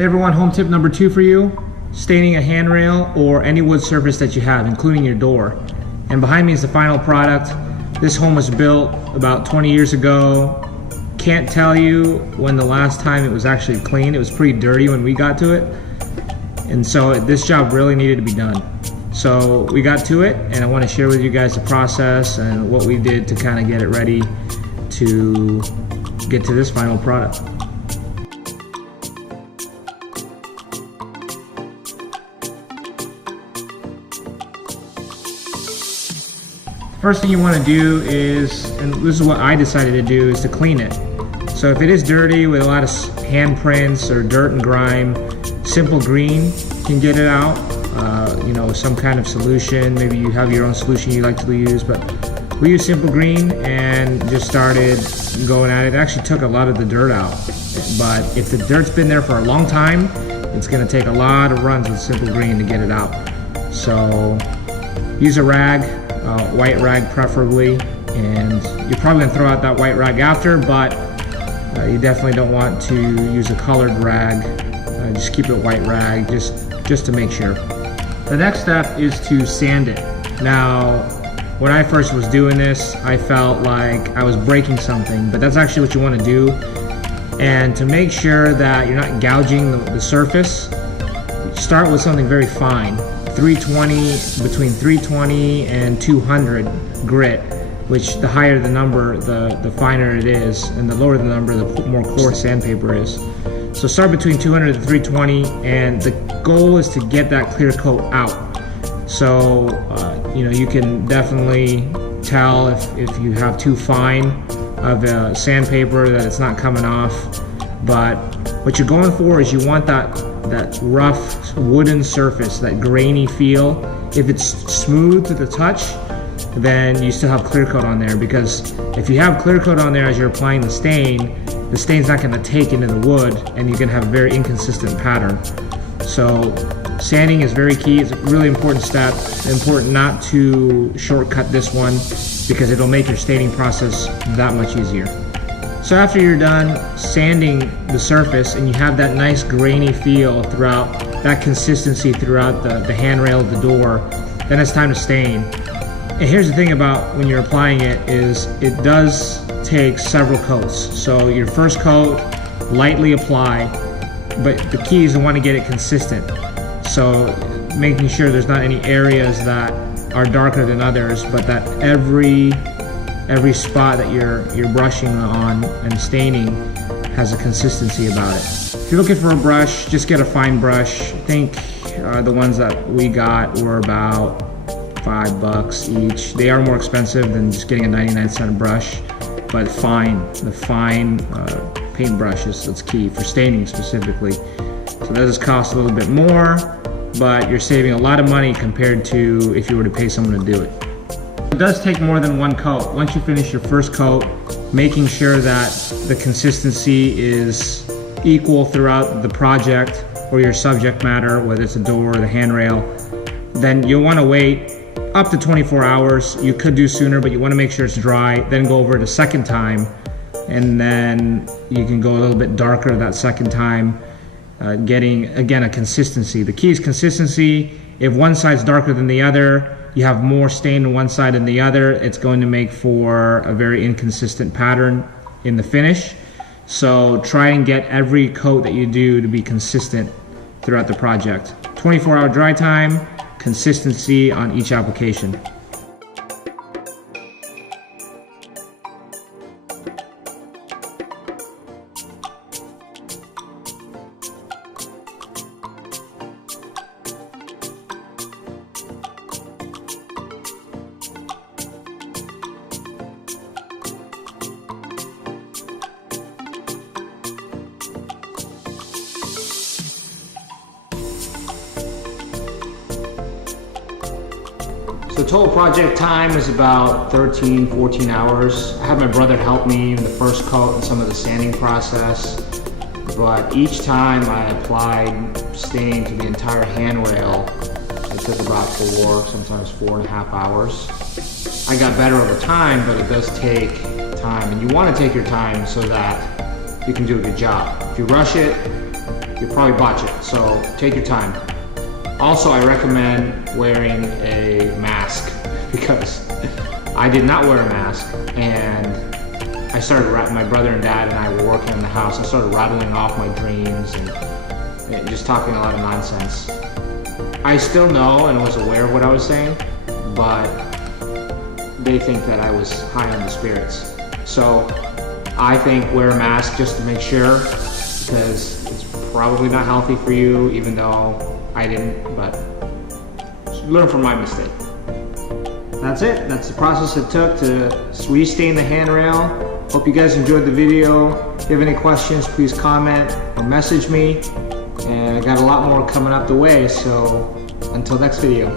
Hey everyone, home tip number 2 for you. Staining a handrail or any wood surface that you have, including your door. And behind me is the final product. This home was built about 20 years ago. Can't tell you when the last time it was actually cleaned. It was pretty dirty when we got to it. And so this job really needed to be done. So we got to it, and I want to share with you guys the process and what we did to kind of get it ready to get to this final product. First thing you want to do is, and this is what I decided to do, is to clean it. So if it is dirty with a lot of handprints or dirt and grime, Simple Green can get it out. You know, some kind of solution. Maybe you have your own solution you like to use, but we use Simple Green and just started going at it. It actually took a lot of the dirt out, but if the dirt's been there for a long time, it's going to take a lot of runs with Simple Green to get it out. So use a rag, white rag preferably, and you're probably going to throw out that white rag after, but you definitely don't want to use a colored rag. Just keep it white rag just to make sure. The next step is to sand it. Now, when I first was doing this, I felt like I was breaking something, but that's actually what you want to do. And to make sure that you're not gouging the surface, start with something very fine. 320, between 320 and 200 grit, which the higher the number, the finer it is, and the lower the number, the more coarse sandpaper is. So start between 200 and 320, and the goal is to get that clear coat out. So you know, you can definitely tell if you have too fine of a sandpaper that it's not coming off. But what you're going for is you want that rough wooden surface, that grainy feel. If it's smooth to the touch, then you still have clear coat on there, because if you have clear coat on there as you're applying the stain's not going to take into the wood, and you're going to have a very inconsistent pattern. So sanding is very key. It's a really important step. It's important not to shortcut this one, because it'll make your staining process that much easier. So after you're done sanding the surface and you have that nice grainy feel throughout, that consistency throughout the handrail of the door, then it's time to stain. And here's the thing about when you're applying it is it does take several coats. So your first coat, lightly apply, but the key is to want to get it consistent. So making sure there's not any areas that are darker than others, but that every spot that you're brushing on and staining has a consistency about it. If you're looking for a brush, just get a fine brush. I think the ones that we got were about $5 each. They are more expensive than just getting a 99-cent brush, but the fine paintbrush is key for staining specifically. So that does cost a little bit more, but you're saving a lot of money compared to if you were to pay someone to do it. It does take more than one coat. Once you finish your first coat, making sure that the consistency is equal throughout the project or your subject matter, whether it's a door or the handrail, then you'll want to wait up to 24 hours. You could do sooner, but you want to make sure it's dry, then go over it a second time, and then you can go a little bit darker that second time, getting, again, a consistency. The key is consistency. If one side's darker than the other, you have more stain on one side than the other, it's going to make for a very inconsistent pattern in the finish. So try and get every coat that you do to be consistent throughout the project. 24-hour dry time, consistency on each application. The total project time was about 13-14 hours. I had my brother help me in the first coat and some of the sanding process, but each time I applied stain to the entire handrail, it took about 4, sometimes 4.5 hours. I got better over time, but it does take time, and you want to take your time so that you can do a good job. If you rush it, you'll probably botch it. So take your time. Also, I recommend wearing a mask because I did not wear a mask, and I started, my brother and dad and I were working in the house. I started rattling off my dreams and just talking a lot of nonsense. I still know and was aware of what I was saying, but they think that I was high on the spirits. So I think wear a mask just to make sure, because it's probably not healthy for you, even though I didn't, but learn from my mistake. That's it. That's the process it took to restain the handrail. Hope you guys enjoyed the video. If you have any questions, please comment or message me. And I got a lot more coming up the way, so until next video.